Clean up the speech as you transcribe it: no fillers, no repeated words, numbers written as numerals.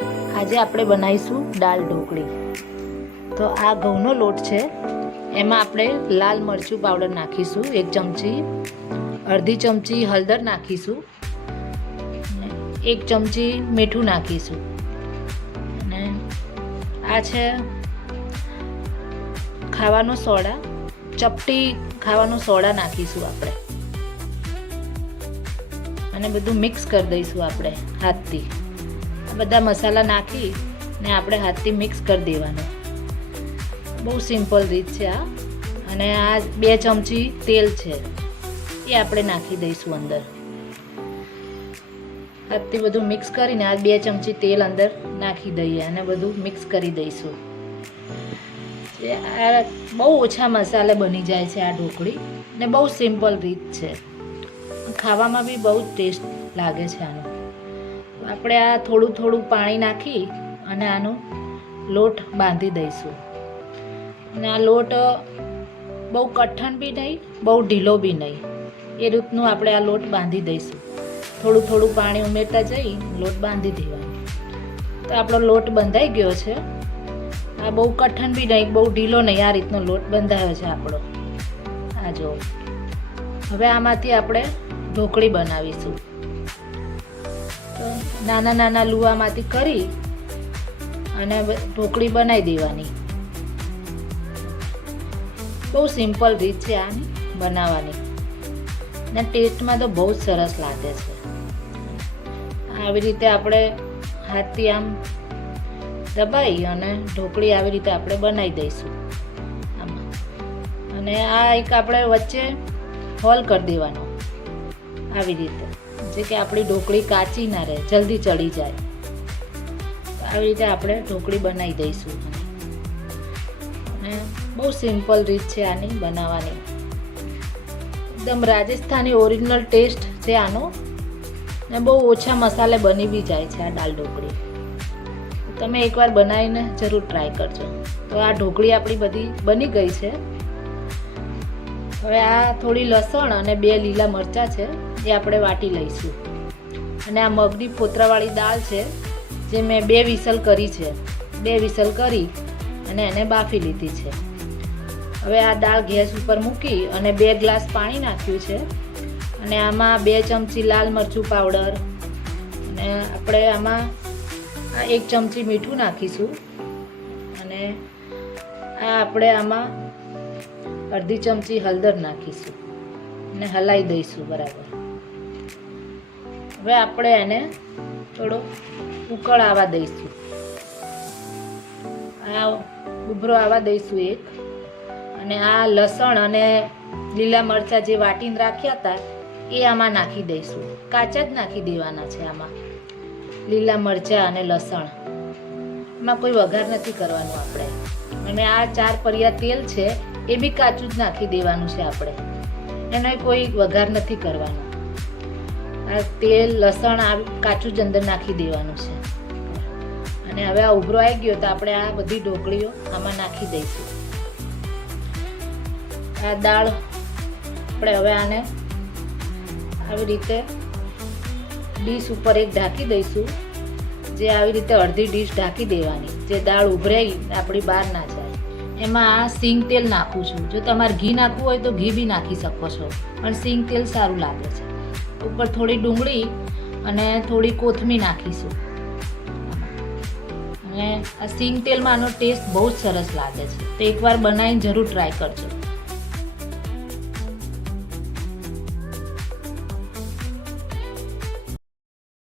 આજે આપણે બનાવીશું દાળ ઢોકળી. તો આ ઘઉંનો લોટ છે, એમાં આપણે લાલ મરચું પાવડર નાખીશું 1 ચમચી, અડધી ચમચી હળદર નાખીશું, 1 ચમચી મીઠું નાખીશું, અને આ છે ખાવાનો સોડા, ચપટી ખાવાનો સોડા નાખીશું આપણે, અને બધું મિક્સ કરી દઈશું આપણે હાથથી. બધા મસાલા નાખી ને આપણે હાથથી મિક્સ કરી દેવાનું. બહુ સિમ્પલ રીત છે આ. અને આ 2 ચમચી તેલ છે, એ આપણે નાખી દઈશું અંદર. હાથથી બધું મિક્સ કરીને આ 2 ચમચી તેલ અંદર નાખી દઈએ અને બધું મિક્સ કરી દઈશું. આ બહુ ઓછા મસાલે બની જાય છે આ ઢોકળી, ને બહુ સિમ્પલ રીત છે. ખાવામાં બી બહુ ટેસ્ટ લાગે છે આનો. આપણે આ થોડું થોડું પાણી નાખી અને આનો લોટ બાંધી દઈશું. અને આ લોટ બહુ કઠણ બી નહીં, બહુ ઢીલો બી નહીં, એ રીતનું આપણે આ લોટ બાંધી દઈશું. થોડું થોડું પાણી ઉમેરતા જઈ લોટ બાંધી દેવાનો. તો આપણો લોટ બંધાઈ ગયો છે. આ બહુ કઠણ બી નહીં, બહુ ઢીલો નહીં, આ રીતનો લોટ બંધાયો છે આપણો. આ જો હવે આમાંથી આપણે ઢોકળી બનાવીશું. તો નાના નાના લુવામાંથી કરી અને ઢોકળી બનાવી દેવાની. બહુ સિમ્પલ રીત છે આની બનાવવાની, ને ટેસ્ટમાં તો બહુ જ સરસ લાગે છે. આવી રીતે આપણે હાથથી આમ દબાઈ અને ઢોકળી આવી રીતે આપણે બનાવી દઈશું આમાં. અને આ એક આપણે વચ્ચે હોલ કરી દેવાનો આવી રીતે, જે કે આપણી ઢોકળી કાચી ના રહે, જલ્દી ચડી જાય. આવી રીતે આપણે ઢોકળી બનાવી દઈશું. અને બહુ સિમ્પલ રીત છે આની બનાવવાની. એકદમ રાજસ્થાની ઓરિજિનલ ટેસ્ટ છે આનો, ને બહુ ઓછા મસાલે બની બી જાય છે આ દાળ ઢોકળી. તમે એકવાર બનાવીને જરૂર ટ્રાય કરજો. તો આ ઢોકળી આપણી બધી બની ગઈ છે. હવે આ થોડી લસણ અને 2 લીલા મરચાં છે, એ આપણે વાટી લઈશું. અને આ મગની ફોતરાવાળી દાળ છે, જે મેં 2 વિસલ કરી છે. 2 વિસલ કરી અને એને બાફી લીધી છે. હવે આ દાળ ગેસ ઉપર મૂકી અને 2 ગ્લાસ પાણી નાખ્યું છે. અને આમાં 2 ચમચી લાલ મરચું પાવડર, અને આપણે આમાં 1 ચમચી મીઠું નાખીશું. અને આ આપણે આમાં અડધી ચમચી હળદર નાખીશું અને હલાવી દઈશું બરાબર. હવે આપણે એને થોડો ઉકળ આવવા દઈશું. આ ઉભરો આવવા દઈશું એક. અને આ લસણ અને લીલા મરચાં જે વાટીને રાખ્યા હતા એ આમાં નાખી દઈશું. કાચા જ નાખી દેવાના છે આમાં, લીલા મરચાં અને લસણ. એમાં કોઈ વઘાર નથી કરવાનું આપણે. અને આ 4 પરિયા તેલ છે, એ બી કાચું જ નાખી દેવાનું છે આપણે. એનો કોઈ વઘાર નથી કરવાનો. આ તેલ લસણ આ કાચું જ અંદર નાખી દેવાનું છે. અને હવે આ ઉભરો આવી ગયો તો આપણે આ બધી ઢોકળીઓ આમાં નાખી દઈશું. આ દાળ આપણે હવે આને આવી રીતે ડીશ ઉપર એક ઢાંકી દઈશું. જે આવી રીતે અડધી ડીશ ઢાંકી દેવાની, જે દાળ ઉભરાઈ આપણી બહાર ના જાય. એમાં આ સિંગ તેલ નાખું છું. જો તમારે ઘી નાખવું હોય તો ઘી બી નાખી શકો છો, પણ સિંગ તેલ સારું લાગે છે. ઉપર થોડી ડુંગળી અને થોડી કોથમીર નાખીશું. અને આ સિંગ તેલમાં આનો ટેસ્ટ બહુ જ સરસ લાગે છે. તો એકવાર બનાવીને જરૂર ટ્રાય કરજો.